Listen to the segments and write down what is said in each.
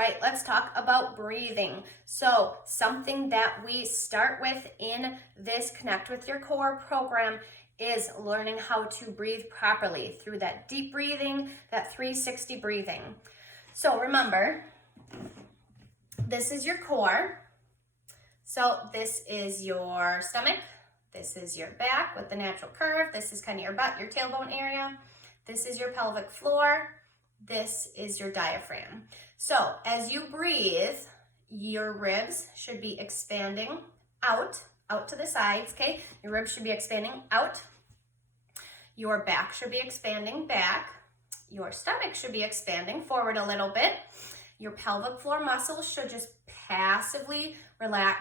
right, let's talk about breathing. So something that we start with in this Connect with Your Core program is learning how to breathe properly through that deep breathing, that 360 breathing. So remember, this is your core. So this is your stomach. This is your back with the natural curve. This is kind of your butt, your tailbone area. This is your pelvic floor. This is your diaphragm. So as you breathe, your ribs should be expanding out to the sides, okay? Your ribs should be expanding out. Your back should be expanding back. Your stomach should be expanding forward a little bit. Your pelvic floor muscles should just passively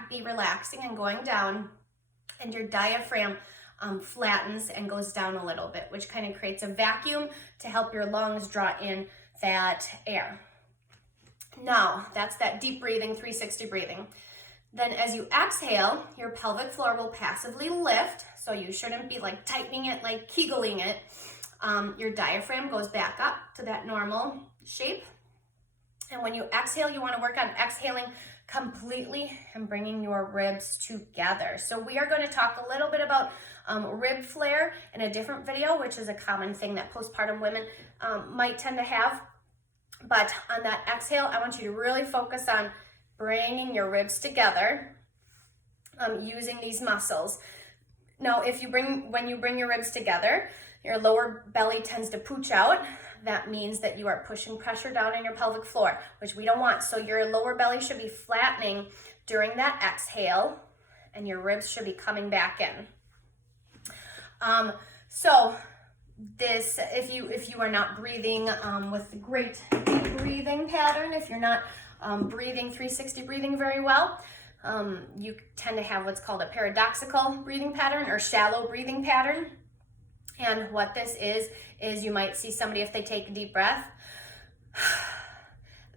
be relaxing and going down. And your diaphragm flattens and goes down a little bit, which kind of creates a vacuum to help your lungs draw in that air. Now, that's that deep breathing, 360 breathing. Then as you exhale, your pelvic floor will passively lift, so you shouldn't be like tightening it, like kegling it. Your diaphragm goes back up to that normal shape. And when you exhale, you want to work on exhaling completely and bringing your ribs together. So we are going to talk a little bit about rib flare in a different video, which is a common thing that postpartum women might tend to have. But on that exhale, I want you to really focus on bringing your ribs together using these muscles. Now, when you bring your ribs together, your lower belly tends to pooch out. That means that you are pushing pressure down in your pelvic floor, which we don't want. So your lower belly should be flattening during that exhale, and your ribs should be coming back in. So this, if you are not breathing with the great breathing pattern, if you're not breathing 360 breathing very well, you tend to have what's called a paradoxical breathing pattern or shallow breathing pattern. And what this is you might see somebody, if they take a deep breath,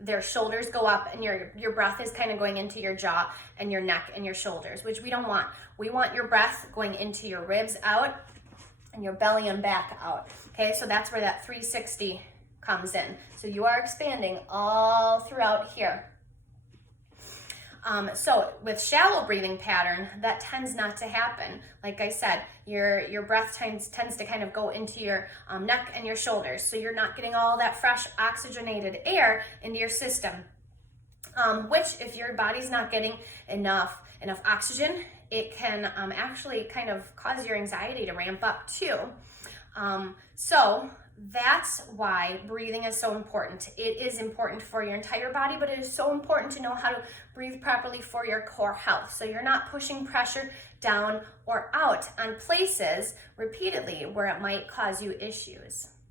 their shoulders go up and your breath is kind of going into your jaw and your neck and your shoulders, which we don't want. We want your breath going into your ribs out and your belly and back out. Okay, so that's where that 360 comes in. So you are expanding all throughout here. So with shallow breathing pattern, that tends not to happen. Like I said, your breath tends to kind of go into your neck and your shoulders. So you're not getting all that fresh oxygenated air into your system, which if your body's not getting enough oxygen, it can actually kind of cause your anxiety to ramp up too. So that's why breathing is so important. It is important for your entire body, but it is so important to know how to breathe properly for your core health. So you're not pushing pressure down or out on places repeatedly where it might cause you issues.